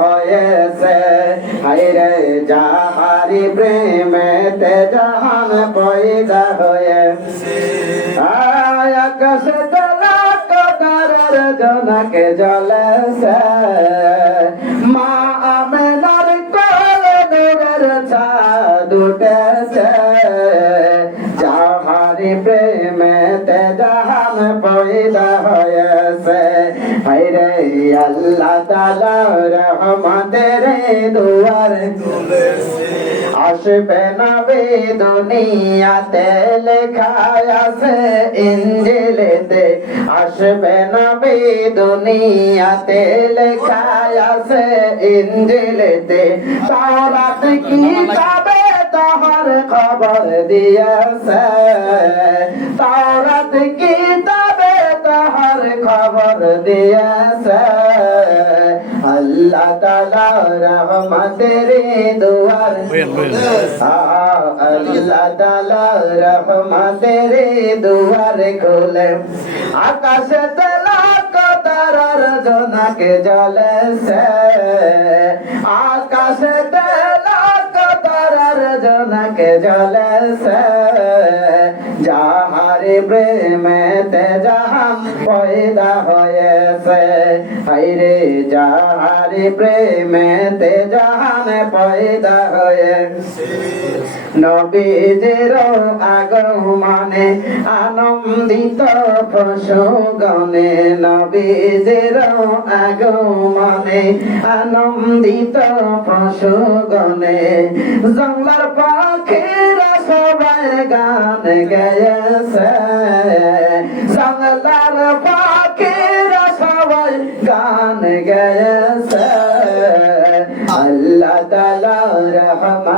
হয়েছে। হাইরে যাহারি প্রেমেতে জাহান পয়দা আয় আকাশে লাখ তারার জনকে জ্বলেছে। মা আমেনার কোলে নূরের চাঁদ উঠেছে। যাহারি প্রেমেতে জাহান পয়দা হয়েছে হাইরে আল্লাহ তাআলা রহমতের দুয়ার আসবে নবী দুনিয়াতে লেখা আছে ইঞ্জিলেতে। আসবে নবী দুনিয়াতে লেখা আছে ইঞ্জিলেতে। তাওরাত কিতাবে তাহার খবর দিয়েছে। কিতাবে তাহার খবর দিয়েছে আল্লাহ তাআলা রহমতের দুয়ার আল্লাহ তাআলা রহমতের দুয়ার খোলে আকাশে লাখ তারার জনকে জ্বলেছে আকাশে লাখ তারার জনকে জ্বলেছে যাহারে প্রেমেতে জাহান পয়দা হয়েছে হাইরে যাহারে প্রেমেতে জাহান পয়দা হয়েছে আগমনে আনন্দিত পশুগণে নবীজের আগমনে আনন্দিত জঙ্গলার পাখিরা সবাই গান গেয়েছে।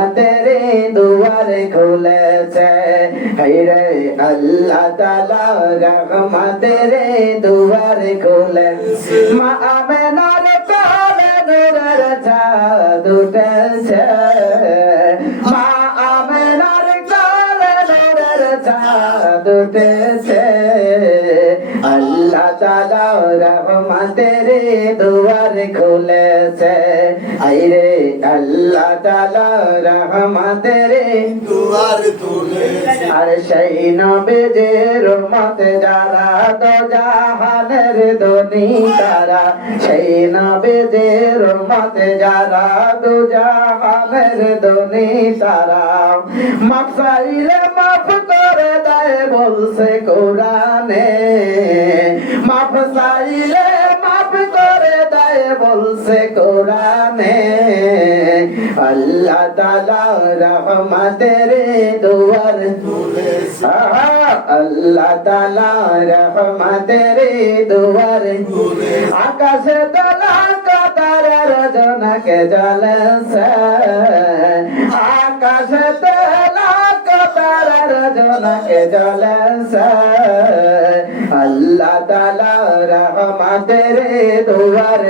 রহমতের দুয়ার খুলেছে হাইরে আল্লাহ তালা রহমতের দুয়ার খুলেছে মা আমেনার কালে নূরের চাঁদ উঠেছে মা আমেনার কালে নূরের চাঁদ উঠেছে রহমতের খুলেছে। আইরে আল্লাহ তালা রহমতের দুয়ার তারা, সেই নবে যে যারা তো জাহানের ধনী তারা। মাফ করে দেয় বলছে কোরআনে। চাইলে মাফ করে দেয় বলছে কোরআনে। আল্লাহ তালা রহমতের দুয়ার। আল্লাহ তালা রহমতের দুয়ার। আকাশে দলা কাতারের জনকে জলছে আকাশে দলা কাতারের জনকে জলছে আল্লাহ তালা রহমতের দুয়ার।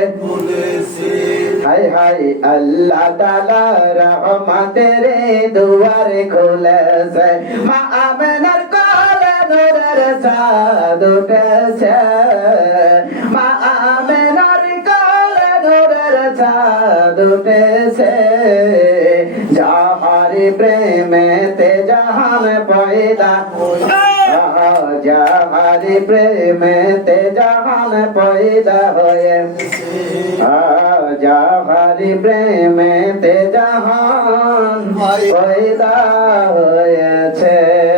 হাই হাই আল্লাহ তালা রহমতের দুয়ার খুলেছে। মা আমেনার কোলে নূরের চাঁদ উঠেছে। মা আমেনার কোলে নূরের চাঁদ উঠেছে। যাহারি প্রেমেতে জাহান পয়দা যাহারি প্রেমেতে জাহান পয়দা হয়ে। যাহারি প্রেমেতে জাহান পয়দা